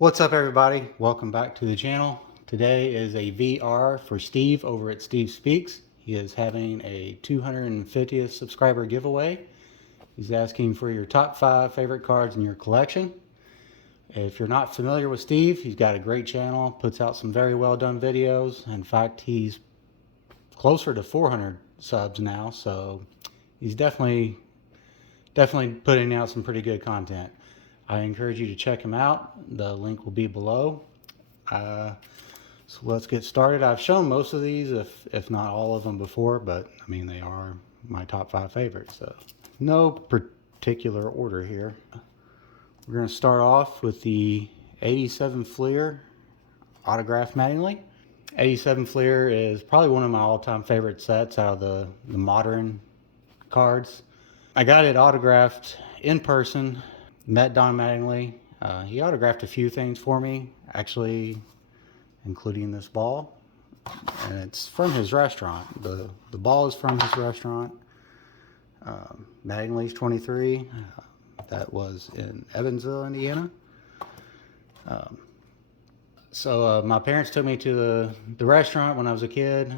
What's up, everybody? Welcome back to the channel. Today is a VR for Steve over at Steve Speaks. He is having a 250th subscriber giveaway. He's asking for your top 5 favorite cards in your collection. If you're not familiar with Steve, he's got a great channel, puts out some very well done videos. In fact, he's closer to 400 subs now, so he's definitely putting out some pretty good content. I encourage you to check him out. The link will be below. So let's get started. I've shown most of these, if not all of them before, but I mean, they are my top 5 favorites. So no particular order here. We're going to start off with the 87 Fleer autographed Mattingly. 87 Fleer is probably one of my all-time favorite sets out of the modern cards. I got it autographed in person. Met Don Mattingly. He autographed a few things for me, actually, including this ball. And it's from his restaurant. The ball is from his restaurant. Mattingly's 23. That was in Evansville, Indiana. So my parents took me to the restaurant when I was a kid.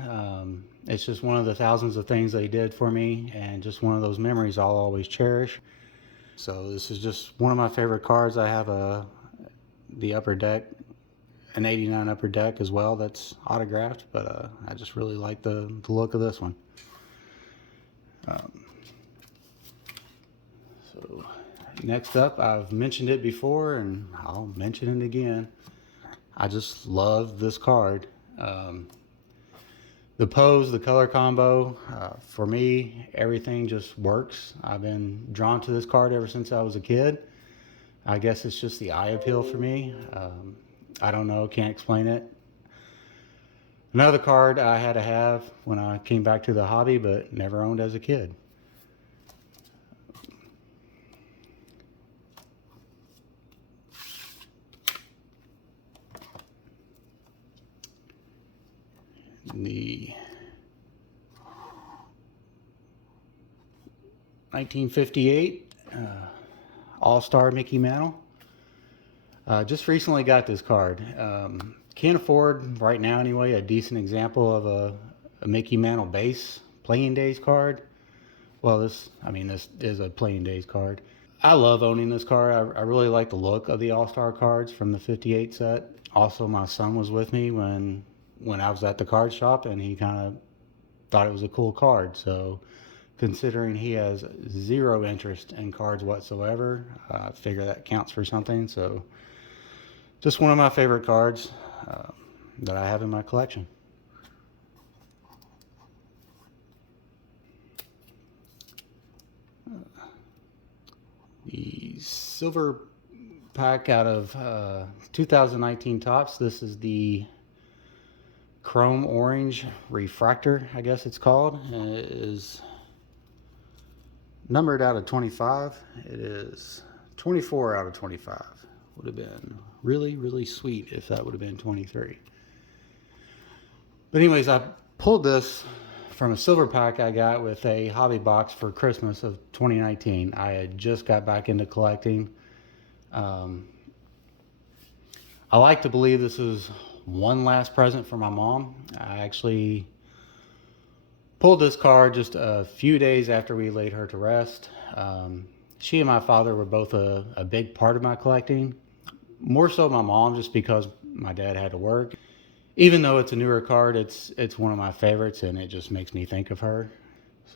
It's just one of the thousands of things they did for me, and just one of those memories I'll always cherish. So this is just one of my favorite cards. I have the upper deck, an 89 upper deck as well that's autographed, but I just really like the look of this one. So next up, I've mentioned it before and I'll mention it again. I just love this card. The pose, the color combo, for me, everything just works. I've been drawn to this card ever since I was a kid. I guess it's just the eye appeal for me. I don't know, can't explain it. Another card I had to have when I came back to the hobby, but never owned as a kid. The 1958 All-Star Mickey Mantle. Just recently got this card. Can't afford right now anyway a decent example of a Mickey Mantle base playing days card. Well, this is a playing days card. I love owning this card. I really like the look of the All-Star cards from the 58 set. Also, my son was with me when I was at the card shop, and he kind of thought it was a cool card. So considering he has zero interest in cards whatsoever, I figure that counts for something. So just one of my favorite cards that I have in my collection. The silver pack out of 2019 Topps. This is the Chrome Orange Refractor, I guess it's called. And it is numbered out of 25. It is 24 out of 25. Would have been really, really sweet if that would have been 23. But anyways, I pulled this from a silver pack I got with a hobby box for Christmas of 2019. I had just got back into collecting. I like to believe this is one last present for my mom. I actually pulled this card just a few days after we laid her to rest. She and my father were both a big part of my collecting. More so my mom, just because my dad had to work. Even though it's a newer card, it's one of my favorites, and it just makes me think of her.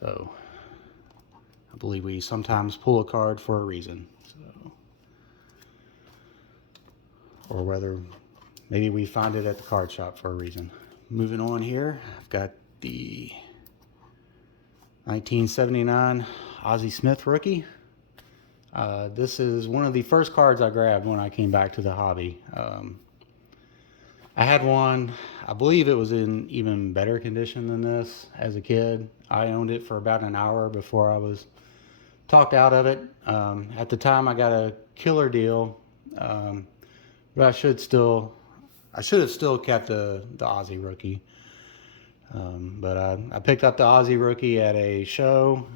So I believe we sometimes pull a card for a reason. So, or whether maybe we find it at the card shop for a reason. Moving on here, I've got the 1979 Aussie Rookie. This is one of the first cards I grabbed when I came back to the hobby. I had one, I believe it was in even better condition than this as a kid. I owned it for about an hour before I was talked out of it. At the time I got a killer deal, but I should have still kept the Aussie Rookie. But I picked up the Aussie Rookie at a show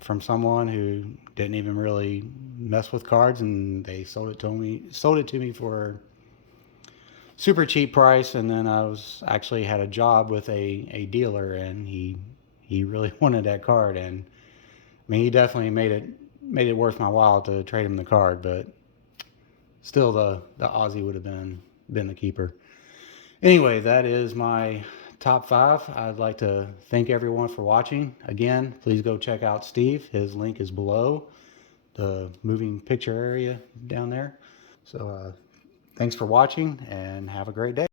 from someone who didn't even really mess with cards, and they sold it to me for super cheap price. And then I was actually had a job with a dealer, and he really wanted that card. And I mean, he definitely made it worth my while to trade him the card. But still, the Aussie would have been the keeper. Anyway, that is my top 5. I'd like to thank everyone for watching. Again, please go check out Steve. His link is below the moving picture area down there. So thanks for watching and have a great day.